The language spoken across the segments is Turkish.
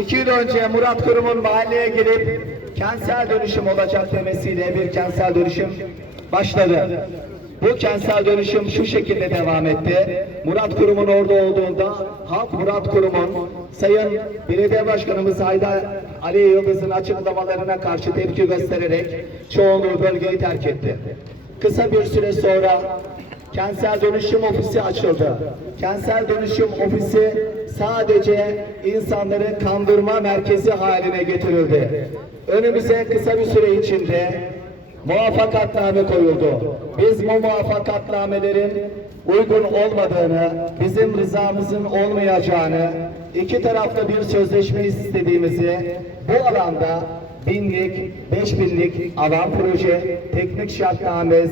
iki yıl önce Murat Kurum'un mahalleye gelip kentsel dönüşüm olacak demesiyle bir kentsel dönüşüm başladı. Bu kentsel dönüşüm şu şekilde devam etti. Murat Kurum'un orada olduğunda halk Murat Kurum'un Sayın Belediye Başkanımız Haydar Ali Yıldız'ın açıklamalarına karşı tepki göstererek çoğunluğu bölgeyi terk etti. Kısa bir süre sonra Kentsel Dönüşüm Ofisi açıldı. Kentsel Dönüşüm Ofisi sadece insanları kandırma merkezi haline getirildi. Önümüze kısa bir süre içinde muvaffakatname koyuldu. Biz bu muvaffakatnamelerin uygun olmadığını, bizim rızamızın olmayacağını, iki tarafta bir sözleşme istediğimizi, bu alanda binlik, beş binlik alan proje, teknik şartname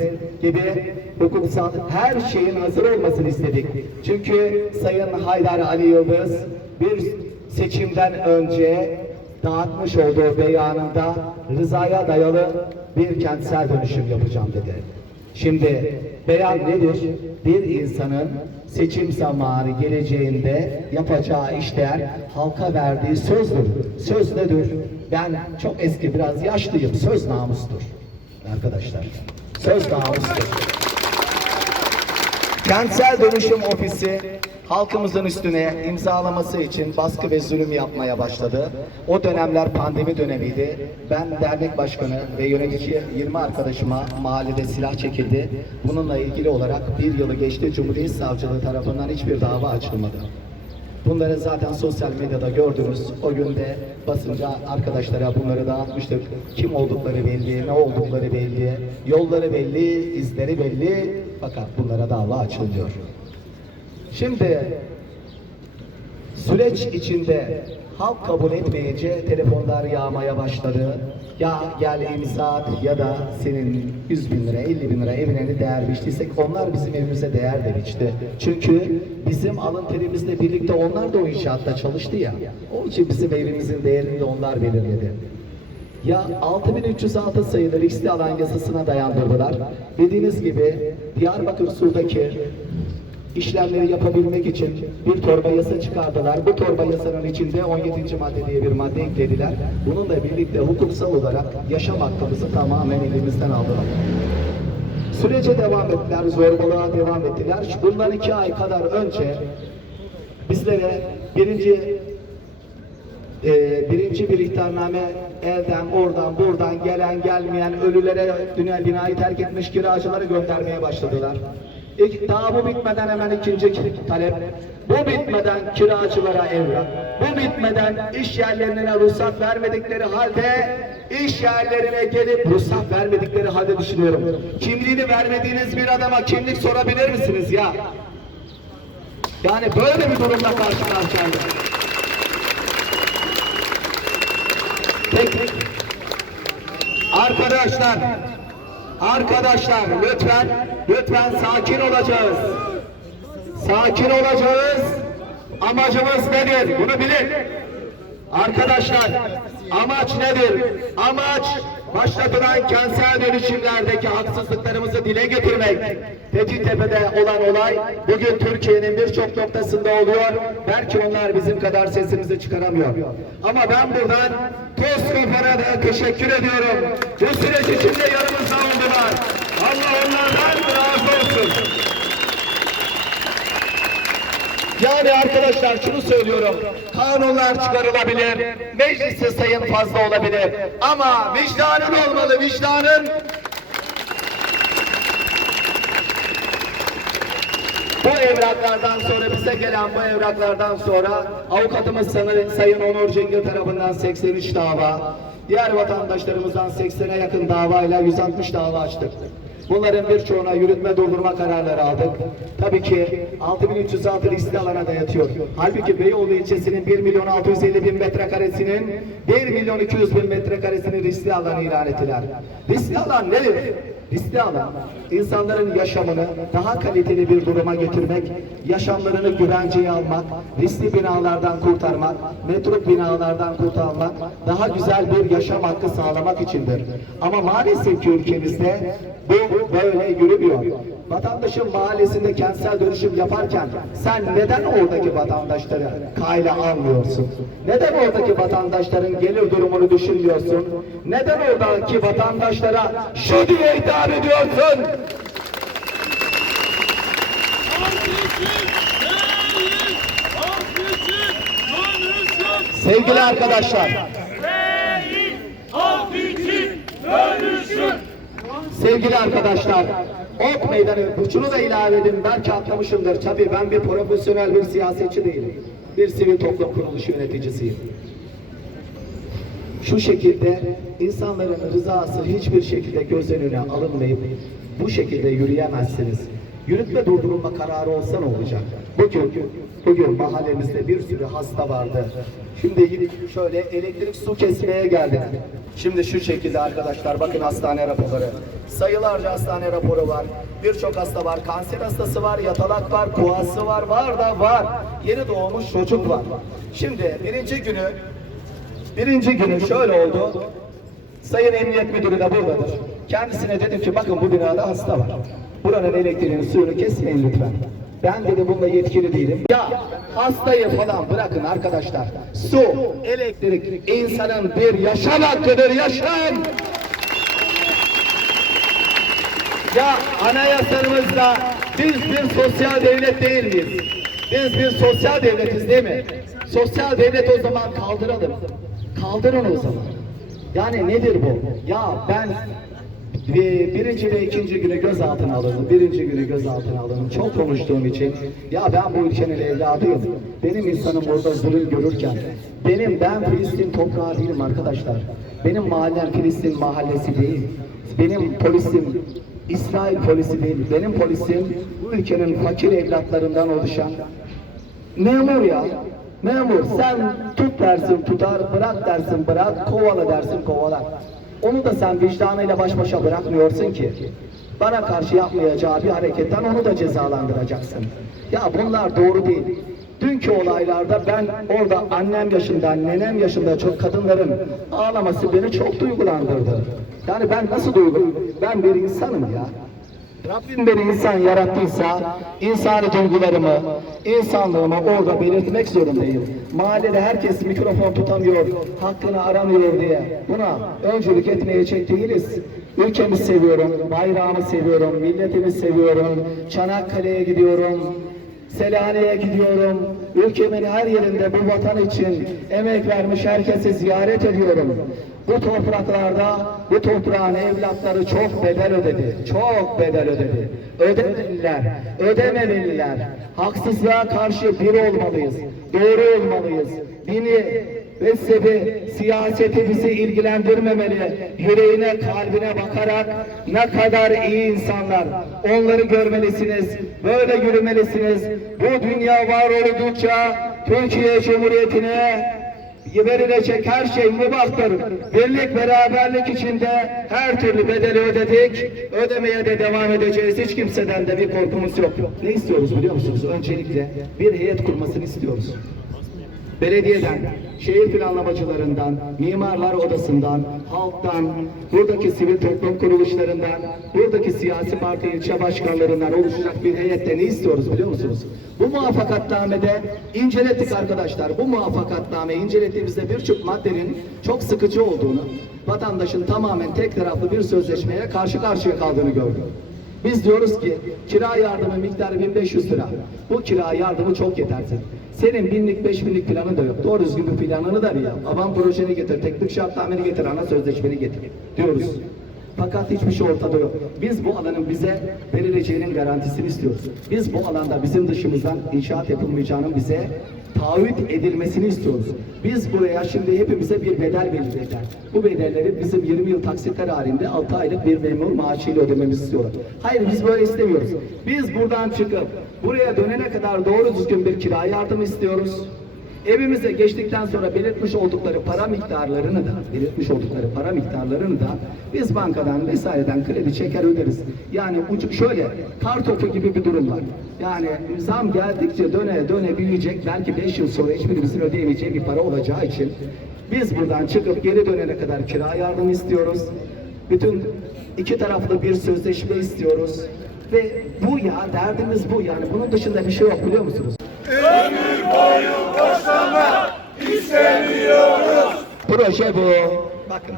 gibi hukuksal her şeyin hazır olmasını istedik. Çünkü Sayın Haydar Ali Yıldız bir seçimden önce dağıtmış olduğu beyanında rızaya dayalı bir kentsel dönüşüm yapacağım dedi. Şimdi beyan nedir? Bir insanın seçim zamanı geleceğinde yapacağı işler halka verdiği sözdür. Söz nedir? Ben çok eski biraz yaşlıyım. Söz namustur. Arkadaşlar. Söz namustur. Kentsel Dönüşüm Ofisi halkımızın üstüne imzalaması için baskı ve zulüm yapmaya başladı. O dönemler pandemi dönemiydi. Ben dernek başkanı ve yönetici 20 arkadaşıma mahallede silah çekildi. Bununla ilgili olarak bir yılı geçti. Cumhuriyet Savcılığı tarafından hiçbir dava açılmadı. Bunları zaten sosyal medyada gördünüz. O günde basınca arkadaşlara bunları dağıtmıştık. Kim oldukları belli, ne oldukları belli, yolları belli, izleri belli. Fakat bunlara dava açılmıyor. Şimdi süreç içinde halk kabul etmeyince telefonlar yağmaya başladı. Ya gel imza at ya da senin 100 bin lira 50 bin lira evine değer biçtiysek onlar bizim evimize değer de biçti. Çünkü bizim alın terimizle birlikte onlar da o inşaatta çalıştı ya. Onun için bizim evimizin değerini de onlar belirledi. Ya 6306 sayılı riskli alan yasasına dayandırdılar. Dediğiniz gibi Diyarbakır Sur'daki işlemleri yapabilmek için bir torba yasa çıkardılar. Bu torba yasanın içinde 17. madde diye bir madde eklediler. Bununla birlikte hukuksal olarak yaşam hakkımızı tamamen elimizden aldılar. Sürece devam ettiler, zorbalığa devam ettiler. Bundan iki ay kadar önce bizlere birinci e, birinci bir ihtarname elden oradan buradan gelen gelmeyen ölülere dünya binayı terk etmiş kiracıları göndermeye başladılar. İlk, daha bu bitmeden hemen ikinci talep. Bu bitmeden kiracılara evrak. Bu bitmeden iş yerlerine ruhsat vermedikleri halde iş yerlerine gelip ruhsat vermedikleri halde düşünüyorum. Kimliğini vermediğiniz bir adama kimlik sorabilir misiniz ya? Yani böyle bir durumla karşı karşıyayız. Peki. Arkadaşlar, arkadaşlar lütfen, lütfen sakin olacağız. Sakin olacağız. Amacımız nedir? Bunu bilin. Arkadaşlar, amaç nedir? Amaç başlatılan kentsel dönüşümlerdeki haksızlıklarımızı dile getirmek. Tepe'de olan olay bugün Türkiye'nin birçok noktasında oluyor. Belki onlar bizim kadar sesimizi çıkaramıyor. Ama ben buradan TOSKOPAR'a da teşekkür ediyorum. Bu süreç içinde yanımızda oldular. Allah onlardan razı olsun. Yani arkadaşlar şunu söylüyorum. Kanunlar çıkarılabilir. Mecliste sayın fazla olabilir. Ama vicdanın olmalı. Vicdanın Bu evraklardan sonra bize gelen bu evraklardan sonra avukatımız sanırım Sayın Onur Cengil tarafından 83 dava, diğer vatandaşlarımızdan 80'e yakın davayla 160 dava açtık. Bunların birçoğuna yürütme durdurma kararları aldık. Tabii ki 6306 riskli alana da yatıyor. Halbuki Beyoğlu ilçesinin 1 milyon 650 bin metrekaresinin 1 milyon 200 bin metrekaresini riskli alan ilan ettiler. Riskli alan nedir? Riskli alan, insanların yaşamını daha kaliteli bir duruma getirmek, yaşamlarını güvenceye almak, riskli binalardan kurtarmak, metruk binalardan kurtarmak, daha güzel bir yaşam hakkı sağlamak içindir. Ama maalesef ki ülkemizde bu böyle yürümüyor. Vatandaşın mahallesinde kentsel dönüşüm yaparken sen neden oradaki vatandaşları kayla almıyorsun? Neden oradaki vatandaşların gelir durumunu düşünmüyorsun? Neden oradaki vatandaşlara şu diye hitap ediyorsun? Sevgili arkadaşlar, Sevgili arkadaşlar, Ok Meydanı, şunu da ilave edin, belki atlamışımdır. Tabii ben bir profesyonel bir siyasetçi değilim. Bir sivil toplum kuruluşu yöneticisiyim. Şu şekilde insanların rızası hiçbir şekilde göz önüne alınmayıp bu şekilde yürüyemezsiniz. Yürütme durdurulma kararı olsa ne olacak? Bugün, bugün mahallemizde bir sürü hasta vardı. Şimdi şöyle elektrik su kesmeye geldik. Şimdi şu şekilde arkadaşlar bakın hastane raporları. Sayılarca hastane raporu var. Birçok hasta var. Kanser hastası var, yatalak var, kuası var, var da var. Yeni doğmuş çocuk var. Şimdi birinci günü Birinci günü şöyle oldu. Sayın Emniyet Müdürü de buradadır. Kendisine dedim ki bakın bu binada hasta var. Buranın elektriğini suyunu kesmeyin lütfen. Ben dedi bununla yetkili değilim. Ya hastayı falan bırakın arkadaşlar. Su, elektrik insanın bir yaşam hakkıdır yaşam. Ya anayasamızda biz bir sosyal devlet değil miyiz? Biz bir sosyal devletiz değil mi? Sosyal devlet o zaman kaldıralım. Kaldırın o zaman. Yani nedir bu? Ya ben bir- birinci ve ikinci günü gözaltına alındım. Birinci günü gözaltına alındım. Çok konuştuğum için ya ben bu ülkenin evladıyım. Benim insanım burada zulüm görürken benim ben Filistin toprağı değilim arkadaşlar. Benim mahallem Filistin mahallesi değil. Benim polisim İsrail polisi değil. Benim polisim bu ülkenin fakir evlatlarından oluşan memur ya. Memur sen tut dersin tutar, bırak dersin bırak, kovala dersin kovalar. Onu da sen vicdanıyla baş başa bırakmıyorsun ki. Bana karşı yapmayacağı bir hareketten onu da cezalandıracaksın. Ya bunlar doğru değil. Dünkü olaylarda ben orada annem yaşında, nenem yaşında çok kadınların ağlaması beni çok duygulandırdı. Yani ben nasıl duygu? Ben bir insanım ya. Rabbim beni insan yarattıysa insani duygularımı, insanlığımı orada belirtmek zorundayım. Mahallede herkes mikrofon tutamıyor, hakkını aramıyor diye buna öncülük etmeye çek değiliz. Ülkemi seviyorum, bayrağımı seviyorum, milletimi seviyorum, Çanakkale'ye gidiyorum, Selanik'e gidiyorum. Ülkemin her yerinde bu vatan için emek vermiş herkesi ziyaret ediyorum. Bu topraklarda bu toprağın evlatları çok bedel ödedi. Çok bedel ödedi. Ödemeliler, ödemeliler. Haksızlığa karşı bir olmalıyız. Doğru olmalıyız. Dini, mezhebi, siyaseti bizi ilgilendirmemeli. Yüreğine, kalbine bakarak ne kadar iyi insanlar. Onları görmelisiniz. Böyle yürümelisiniz. Bu dünya var oldukça Türkiye Cumhuriyeti'ne verilecek her şey mübahtır. Birlik beraberlik içinde her türlü bedeli ödedik. Ödemeye de devam edeceğiz. Hiç kimseden de bir korkumuz yok. Ne istiyoruz biliyor musunuz? Öncelikle bir heyet kurmasını istiyoruz belediyeden, şehir planlamacılarından, mimarlar odasından, halktan, buradaki sivil toplum kuruluşlarından, buradaki siyasi parti ilçe başkanlarından oluşacak bir heyette ne istiyoruz biliyor musunuz? Bu muvaffakatnamede incelettik arkadaşlar. Bu muvaffakatname incelettiğimizde birçok maddenin çok sıkıcı olduğunu, vatandaşın tamamen tek taraflı bir sözleşmeye karşı karşıya kaldığını gördük. Biz diyoruz ki kira yardımı miktarı 1500 lira. Bu kira yardımı çok yetersiz. Senin binlik beş binlik planın da yok. Doğru düzgün bir planını da ya. Avan projeni getir, teknik şartnameni getir, ana sözleşmeni getir diyoruz. Fakat hiçbir şey ortada yok. Biz bu alanın bize verileceğinin garantisini istiyoruz. Biz bu alanda bizim dışımızdan inşaat yapılmayacağının bize taahhüt edilmesini istiyoruz. Biz buraya şimdi hepimize bir bedel belirlediler. Bu bedelleri bizim 20 yıl taksitler halinde 6 aylık bir memur maaşıyla ödememizi istiyorlar. Hayır biz böyle istemiyoruz. Biz buradan çıkıp buraya dönene kadar doğru düzgün bir kira yardımı istiyoruz. Evimize geçtikten sonra belirtmiş oldukları para miktarlarını da, belirtmiş oldukları para miktarlarını da biz bankadan vesaireden kredi çeker öderiz. Yani ucu şöyle kar topu gibi bir durum var. Yani zam geldikçe döne döne büyüyecek. Belki 5 yıl sonra hiçbirimizin ödeyemeyeceği bir para olacağı için biz buradan çıkıp geri dönene kadar kira yardımı istiyoruz. Bütün iki taraflı bir sözleşme istiyoruz. Ve bu ya derdimiz bu yani bunun dışında bir şey yok biliyor musunuz? Proje bu. Bakın.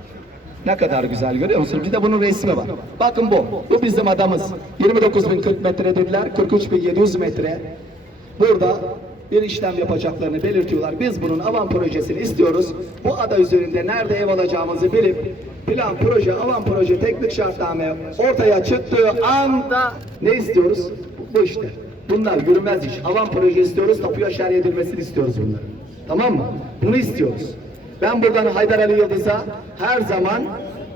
Ne kadar güzel görüyor musunuz? Bir de bunun resmi var. Bakın bu. Bu bizim adamız. 29.040 metre dediler. 43.700 metre. Burada bir işlem yapacaklarını belirtiyorlar. Biz bunun avan projesini istiyoruz. Bu ada üzerinde nerede ev alacağımızı bilip plan proje, avan proje, teknik şartname ortaya çıktığı anda ne istiyoruz? Bu işte. Bunlar yürümez iş. Avan proje istiyoruz, tapuya şerh edilmesini istiyoruz bunları. Tamam mı? Bunu istiyoruz. Ben buradan Haydar Ali Yıldız'a her zaman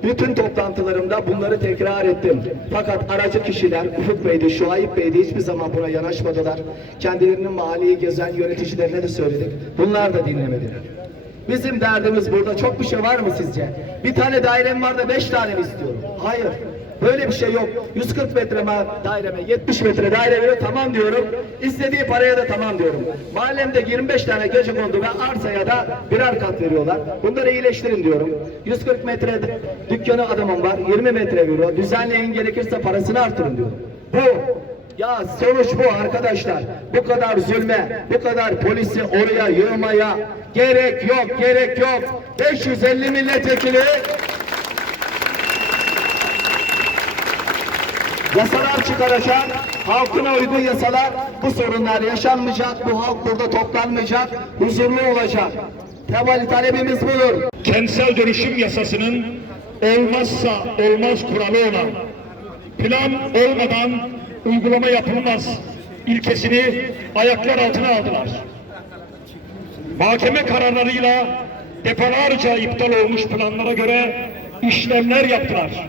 bütün toplantılarımda bunları tekrar ettim. Fakat aracı kişiler Ufuk Bey'di, Şuayip Bey'di hiçbir zaman buna yanaşmadılar. Kendilerinin mahalleyi gezen yöneticilerine de söyledik. Bunlar da dinlemediler. Bizim derdimiz burada çok bir şey var mı sizce? Bir tane dairem var da beş tane mi istiyorum? Hayır. Böyle bir şey yok. 140 metre daireme, 70 metre daire veriyor tamam diyorum. İstediği paraya da tamam diyorum. Mahallemde 25 tane gece kondu ve arsaya da birer kat veriyorlar. Bunları iyileştirin diyorum. 140 metre dükkanı adamım var. 20 metre veriyor. Düzenleyin gerekirse parasını artırın diyorum. Bu ya sonuç bu arkadaşlar. Bu kadar zulme, bu kadar polisi oraya yığmaya gerek yok, gerek yok. 550 milletvekili yasalar çıkaracak, halkına uygun yasalar, bu sorunlar yaşanmayacak, bu halk burada toplanmayacak, huzurlu olacak. Temel talebimiz budur. kentsel dönüşüm yasasının olmazsa olmaz kuralı olan plan olmadan uygulama yapılmaz ilkesini ayaklar altına aldılar. Mahkeme kararlarıyla defalarca iptal olmuş planlara göre işlemler yaptılar.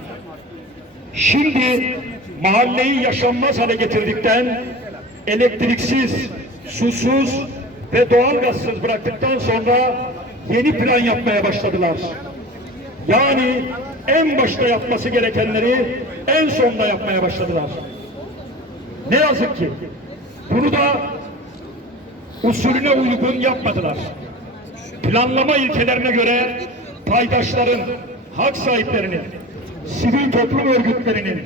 Şimdi mahalleyi yaşanmaz hale getirdikten, elektriksiz, susuz ve doğalgazsız bıraktıktan sonra yeni plan yapmaya başladılar. Yani en başta yapması gerekenleri en sonda yapmaya başladılar. Ne yazık ki bunu da usulüne uygun yapmadılar. Planlama ilkelerine göre paydaşların, hak sahiplerinin, sivil toplum örgütlerinin,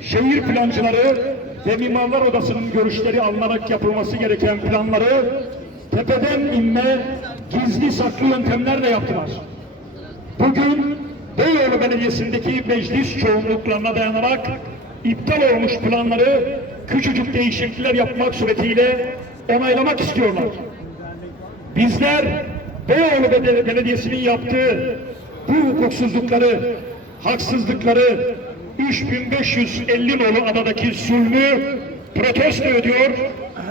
şehir plancıları ve mimarlar odasının görüşleri alınarak yapılması gereken planları tepeden inme gizli saklı yöntemlerle yaptılar. Bugün Beyoğlu Belediyesi'ndeki meclis çoğunluklarına dayanarak iptal olmuş planları küçücük değişiklikler yapmak suretiyle onaylamak istiyorlar. Bizler Beyoğlu Bel- Belediyesi'nin yaptığı bu hukuksuzlukları, haksızlıkları 3550 nolu adadaki zulmü protesto ediyor.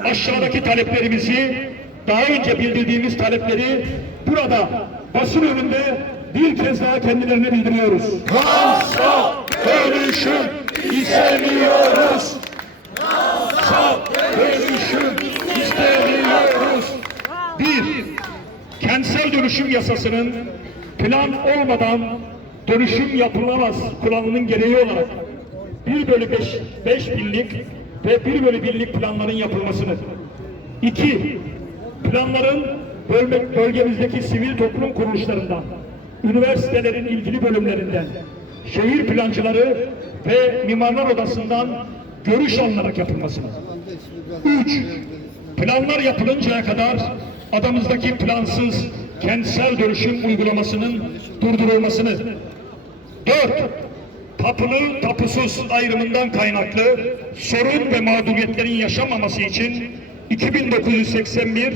Aşağıdaki taleplerimizi daha önce bildirdiğimiz talepleri burada basın önünde bir kez daha kendilerine bildiriyoruz. Kansa dönüşüm istemiyoruz. Kansa dönüşüm istemiyoruz. Bir, kentsel dönüşüm yasasının plan olmadan dönüşüm yapılamaz kuralının gereği olarak 1 bölü 5, 5 binlik ve 1 bölü birlik planların yapılmasını. İki, planların bölme- bölgemizdeki sivil toplum kuruluşlarından, üniversitelerin ilgili bölümlerinden, şehir plancıları ve mimarlar odasından görüş alınarak yapılmasını. Üç, planlar yapılıncaya kadar adamızdaki plansız kentsel dönüşüm uygulamasının durdurulmasını. Dört, tapılı tapusuz ayrımından kaynaklı sorun ve mağduriyetlerin yaşanmaması için 2981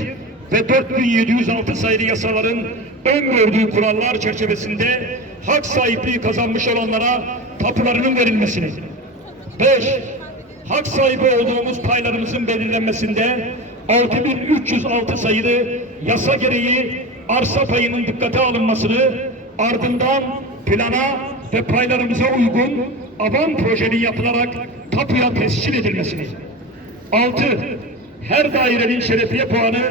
ve 4706 sayılı yasaların öngördüğü kurallar çerçevesinde hak sahipliği kazanmış olanlara tapularının verilmesini. 5. Hak sahibi olduğumuz paylarımızın belirlenmesinde 6306 sayılı yasa gereği arsa payının dikkate alınmasını ardından plana ve paylarımıza uygun avan projenin yapılarak tapuya tescil edilmesini. 6. Her dairenin şerefiye puanı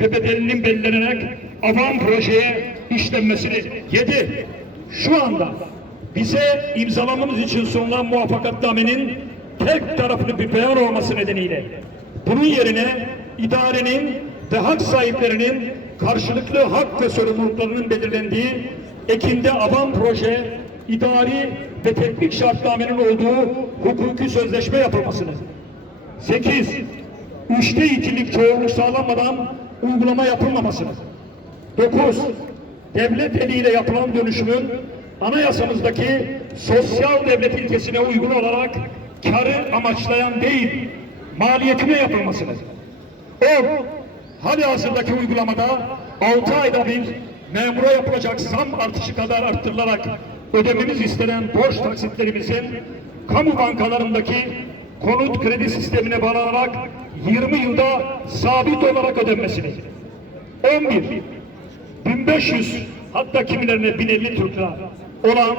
ve bedelinin belirlenerek avan projeye işlenmesini. 7. Şu anda bize imzalamamız için sunulan muvaffakatnamenin tek taraflı bir beyan olması nedeniyle bunun yerine idarenin ve hak sahiplerinin karşılıklı hak ve sorumluluklarının belirlendiği Ekim'de avan proje idari ve teknik şartnamenin olduğu hukuki sözleşme yapılmasını. 8. Üçte ikilik çoğunluk sağlanmadan uygulama yapılmamasını. 9. Devlet eliyle yapılan dönüşümün anayasamızdaki sosyal devlet ilkesine uygun olarak karı amaçlayan değil, maliyetine yapılmasını. 10. Hali hazırdaki uygulamada 6 ayda bir memura yapılacak zam artışı kadar arttırılarak ödememiz istenen borç taksitlerimizin kamu bankalarındaki konut kredi sistemine bağlanarak 20 yılda sabit olarak ödenmesini. 11. 1500 hatta kimilerine 1050 Türk lira olan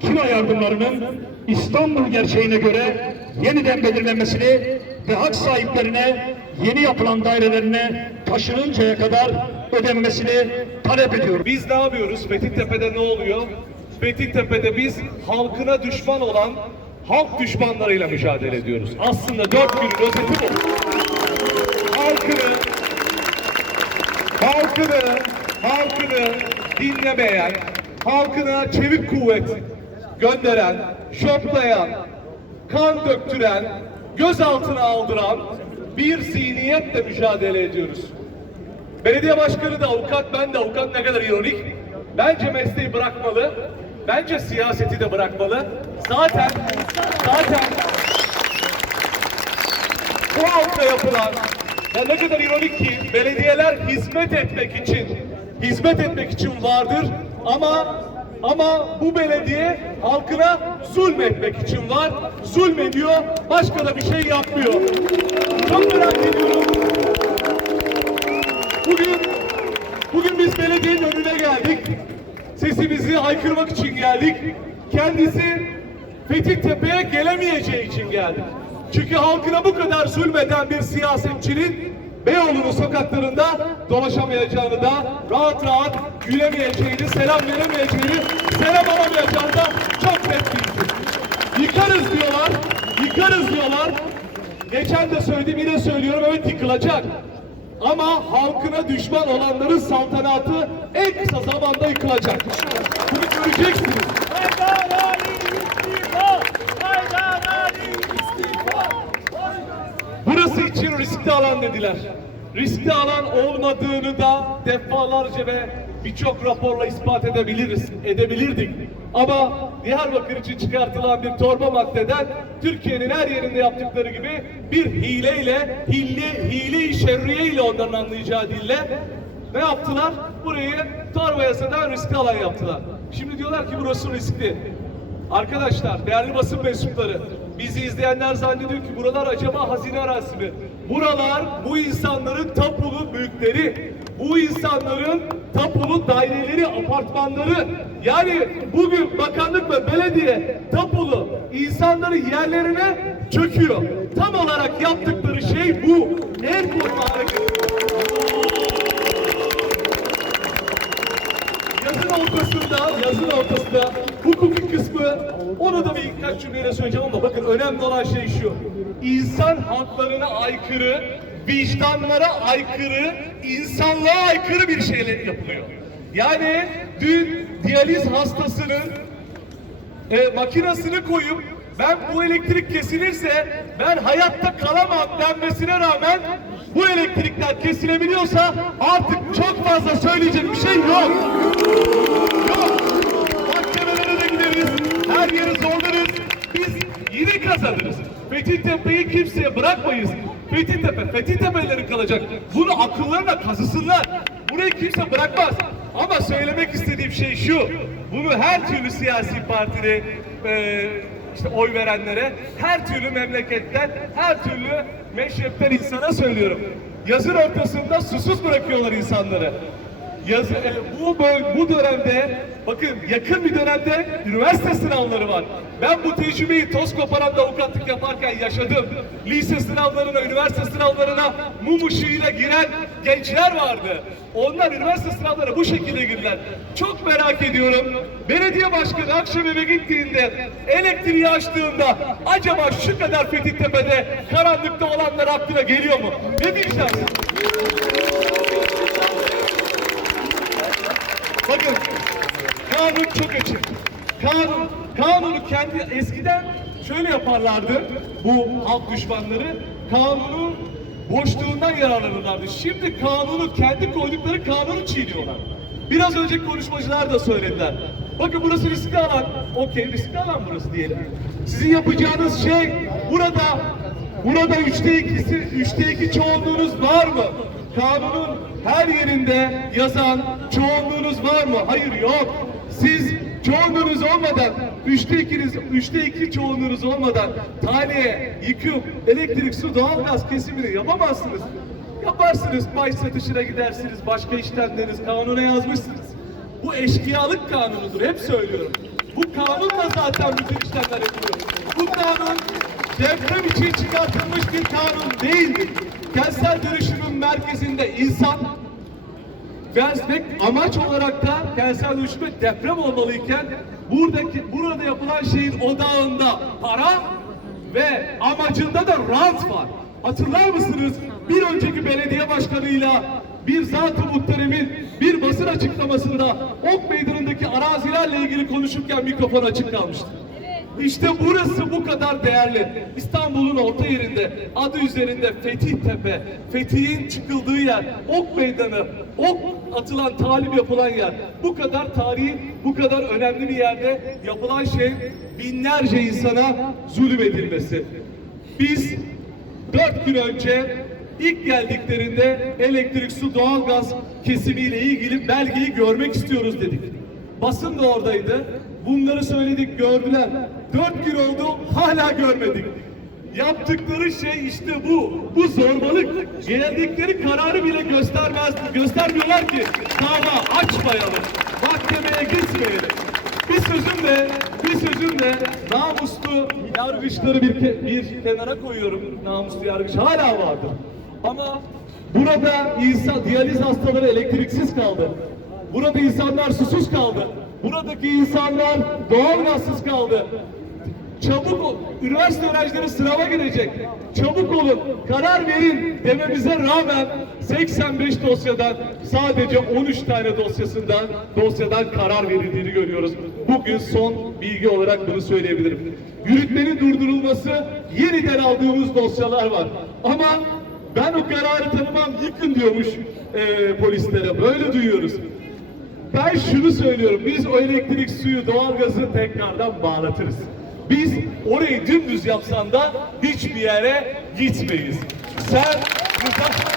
kira yardımlarının İstanbul gerçeğine göre yeniden belirlenmesini ve hak sahiplerine yeni yapılan dairelerine taşınıncaya kadar ödenmesini talep ediyorum. Biz ne yapıyoruz? Fethiye'de ne oluyor? Fethiye'de biz halkına düşman olan halk düşmanlarıyla mücadele ediyoruz. Aslında dört günün özeti bu. Halkını, halkını, halkını dinlemeyen, halkına çevik kuvvet gönderen, şoklayan, kan döktüren, gözaltına aldıran bir zihniyetle mücadele ediyoruz. Belediye başkanı da avukat, ben de avukat ne kadar ironik. Bence mesleği bırakmalı. Bence siyaseti de bırakmalı. Zaten, zaten bu halka yapılan, ya ne kadar ironik ki belediyeler hizmet etmek için, hizmet etmek için vardır ama ama bu belediye halkına zulmetmek için var. Zulmediyor, başka da bir şey yapmıyor. Çok merak ediyorum. Bugün bugün biz belediyenin önüne geldik. Sesimizi haykırmak için geldik. Kendisi Fethiye'ye gelemeyeceği için geldik. Çünkü halkına bu kadar zulmeden bir siyasetçinin Beyoğlu'nun sokaklarında dolaşamayacağını da rahat rahat gülemeyeceğini, selam veremeyeceğini, selam alamayacağını da çok net bildik. Yıkarız diyorlar, yıkarız diyorlar. Geçen de söyledim yine söylüyorum evet yıkılacak. Ama halkına düşman olanların saltanatı en kısa zamanda yıkılacak. Bunu göreceksiniz. Burası için riskli alan dediler. Riskli alan olmadığını da defalarca ve birçok raporla ispat edebiliriz, edebilirdik. Ama Diyarbakır için çıkartılan bir torba maddeden Türkiye'nin her yerinde yaptıkları gibi bir hileyle, hile, hile-i şerriye ile onların anlayacağı dille ne yaptılar? Burayı torba yasadan riskli alan yaptılar. Şimdi diyorlar ki burası riskli. Arkadaşlar, değerli basın mensupları, bizi izleyenler zannediyor ki buralar acaba hazine arazisi mi? Buralar bu insanların tapulu mülkleri, bu insanların tapulu daireleri, apartmanları. Yani bugün bakanlık ve belediye tapulu insanları yerlerine çöküyor. Tam olarak yaptıkları şey bu. El koyma hareketi. Yazın ortasında, yazın ortasında hukuki kısmı onu da bir birkaç cümleyle söyleyeceğim ama bakın önemli olan şey şu. İnsan haklarına aykırı, vicdanlara aykırı, insanlığa aykırı bir şeyler yapılıyor. Yani dün diyaliz hastasının e, makinesini koyup ben bu elektrik kesilirse ben hayatta kalamam denmesine rağmen bu elektrikler kesilebiliyorsa artık çok fazla söyleyecek bir şey yok. Yok. Mahkemelere de gideriz. Her yeri zorlarız. Biz yine kazanırız. Fethiye'yi kimseye bırakmayız. Fethiye'tepe, Fethiye'tepelerin kalacak. Bunu akıllarına kazısınlar. Burayı kimse bırakmaz. Ama söylemek istediğim şey şu. Bunu her türlü siyasi partide e, işte oy verenlere, her türlü memleketten, her türlü meşrepten insana söylüyorum. Yazın ortasında susuz bırakıyorlar insanları. Yazı, e, bu böl- bu dönemde bakın yakın bir dönemde üniversite sınavları var. Ben bu tecrübeyi toz koparanda avukatlık yaparken yaşadım. Lise sınavlarına, üniversite sınavlarına mum ışığıyla giren gençler vardı. Onlar üniversite sınavlarına bu şekilde girdiler. Çok merak ediyorum. Belediye başkanı akşam eve gittiğinde elektriği açtığında acaba şu kadar Fethiye'de karanlıkta olanlar aklına geliyor mu? Ne diyeceğiz? Bakın kanun çok açık. Kanun, kanunu kendi eskiden şöyle yaparlardı bu halk düşmanları. Kanunun boşluğundan yararlanırlardı. Şimdi kanunu kendi koydukları kanunu çiğniyorlar. Biraz önceki konuşmacılar da söylediler. Bakın burası riskli alan. Okey riskli alan burası diyelim. Sizin yapacağınız şey burada burada üçte ikisi, üçte iki çoğunluğunuz var mı? Kanunun her yerinde yazan çoğunluğunuz var mı? Hayır yok. Siz çoğunluğunuz olmadan, üçte ikiniz, üçte iki çoğunluğunuz olmadan taliye, yıkım, elektrik, su, doğalgaz kesimini yapamazsınız. Yaparsınız, pay satışına gidersiniz, başka işlemleriniz kanuna yazmışsınız. Bu eşkıyalık kanunudur, hep söylüyorum. Bu kanunla zaten bütün işlemler yapılıyor. Bu kanun deprem için çıkartılmış bir kanun değildir. Kentsel dönüşümün merkezinde insan, ve amaç olarak da kentsel dönüşüme deprem olmalıyken buradaki burada yapılan şeyin odağında para ve amacında da rant var. Hatırlar mısınız? Bir önceki belediye başkanıyla bir zat-ı muhteremin bir basın açıklamasında Ok Meydanı'ndaki arazilerle ilgili konuşurken mikrofon açık kalmıştı. İşte burası bu kadar değerli. İstanbul'un orta yerinde, adı üzerinde Fetih Tepe, Fetih'in çıkıldığı yer, Ok Meydanı, ok atılan, talim yapılan yer. Bu kadar tarihi, bu kadar önemli bir yerde yapılan şey binlerce insana zulüm edilmesi. Biz dört gün önce ilk geldiklerinde elektrik, su, doğalgaz kesimiyle ilgili belgeyi görmek istiyoruz dedik. Basın da oradaydı. Bunları söyledik, gördüler. Dört gün oldu, hala görmedik. Yaptıkları şey işte bu. Bu zorbalık. Geldikleri kararı bile göstermez, göstermiyorlar ki dava açmayalım. Mahkemeye gitmeyelim. Bir sözümle, bir sözümle namuslu yargıçları bir, ke- bir kenara koyuyorum. Namuslu yargıç hala vardır. Ama burada insan, diyaliz hastaları elektriksiz kaldı. Burada insanlar susuz kaldı. Buradaki insanlar doğalgazsız kaldı. Çabuk. Üniversite öğrencileri sınava girecek. Çabuk olun. Karar verin dememize rağmen 85 dosyadan sadece 13 tane dosyasından dosyadan karar verildiğini görüyoruz. Bugün son bilgi olarak bunu söyleyebilirim. Yürütmenin durdurulması yeniden aldığımız dosyalar var. Ama ben o kararı tanımam yıkın diyormuş eee, polislere. Böyle duyuyoruz. Ben şunu söylüyorum. Biz o elektrik, suyu, doğalgazı tekrardan bağlatırız. Biz orayı dümdüz yapsan da hiçbir yere gitmeyiz. Sen Rıza...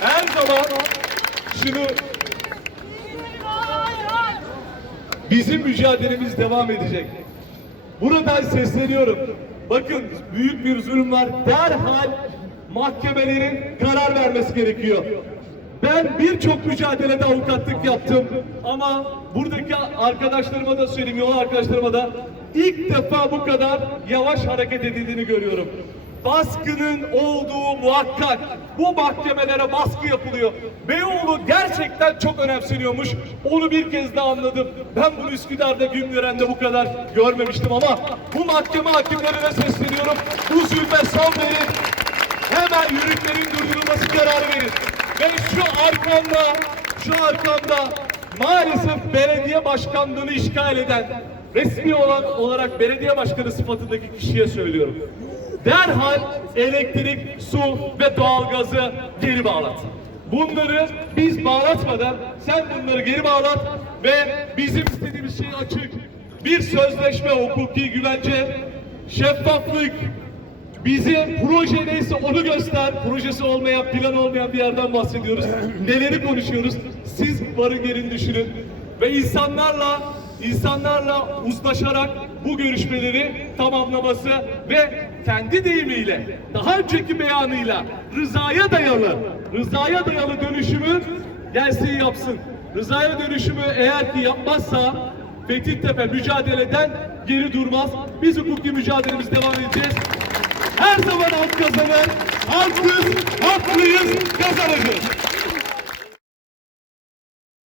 Her zaman şunu bizim mücadelemiz devam edecek. Buradan sesleniyorum. Bakın büyük bir zulüm var. Derhal mahkemelerin karar vermesi gerekiyor. Ben birçok mücadelede avukatlık yaptım ama buradaki arkadaşlarıma da söyleyeyim, yol arkadaşlarıma da ilk defa bu kadar yavaş hareket edildiğini görüyorum. Baskının olduğu muhakkak. Bu mahkemelere baskı yapılıyor. Beyoğlu gerçekten çok önemseniyormuş. Onu bir kez daha anladım. Ben bunu Üsküdar'da Güngören'de bu kadar görmemiştim ama bu mahkeme hakimlerine sesleniyorum. Bu zulme son verin. Hemen yürütmenin durdurulması kararı verin. Ve şu arkamda, şu arkamda maalesef belediye başkanlığını işgal eden resmi olan olarak belediye başkanı sıfatındaki kişiye söylüyorum. Derhal elektrik, su ve doğalgazı geri bağlat. Bunları biz bağlatmadan sen bunları geri bağlat ve bizim istediğimiz şey açık. Bir sözleşme, hukuki güvence, şeffaflık, bize proje neyse onu göster. Projesi olmayan, plan olmayan bir yerden bahsediyoruz. Neleri konuşuyoruz? Siz varın gelin düşünün. Ve insanlarla, insanlarla uzlaşarak bu görüşmeleri tamamlaması ve kendi deyimiyle, daha önceki beyanıyla rızaya dayalı, rızaya dayalı dönüşümü gelsin yapsın. Rızaya dönüşümü eğer ki yapmazsa Fethiyetepe mücadeleden geri durmaz. Biz hukuki mücadelemiz devam edeceğiz. Her zaman halk kazanır. Halkız, haklıyız, kazanacağız.